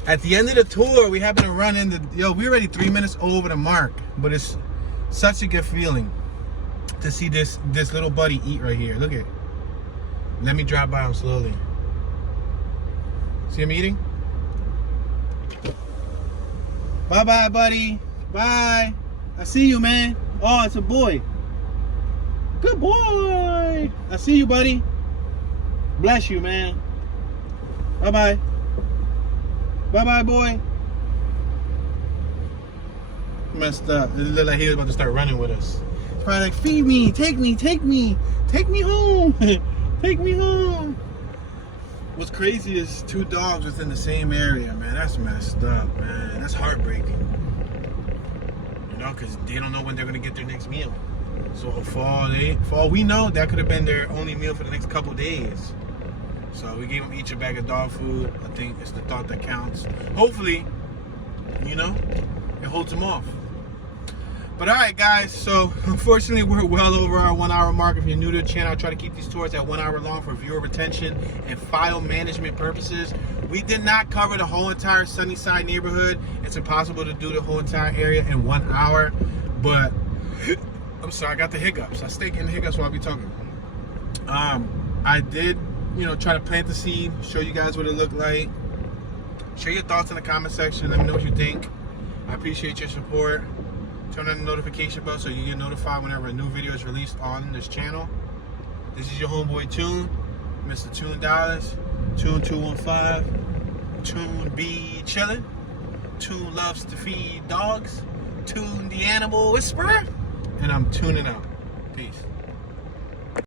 At the end of the tour, we happened to run into, we're already 3 minutes over the mark, but it's such a good feeling to see this little buddy eat right here. Look at it. Let me drive by him slowly. See him eating? Bye-bye, buddy. Bye. I see you, man. Oh, it's a boy. Good boy. I see you, buddy. Bless you, man. Bye-bye. Bye-bye, boy. Messed up. It looked like he was about to start running with us. He's probably like, feed me, take me home. Take me home. What's crazy is 2 dogs within the same area, man. That's messed up, man. That's heartbreaking. You know, because they don't know when they're going to get their next meal. So for all we know, that could have been their only meal for the next couple days. So we gave them each a bag of dog food. I think it's the thought that counts. Hopefully, it holds them off. But alright guys, so unfortunately we're well over our 1 hour mark. If you're new to the channel, I try to keep these tours at 1 hour long for viewer retention and file management purposes. We did not cover the whole entire Sunnyside neighborhood. It's impossible to do the whole entire area in 1 hour. But I'm sorry, I got the hiccups. I stay getting the hiccups while I be talking. I did, try to plant the seed, show you guys what it looked like. Share your thoughts in the comment section. Let me know what you think. I appreciate your support. Turn on the notification bell so you get notified whenever a new video is released on this channel. This is your homeboy Tune, Mr. Tune Dollars, Tune 215. Tune be chillin'. Tune loves to feed dogs. Tune the animal whisperer. And I'm tuning out. Peace.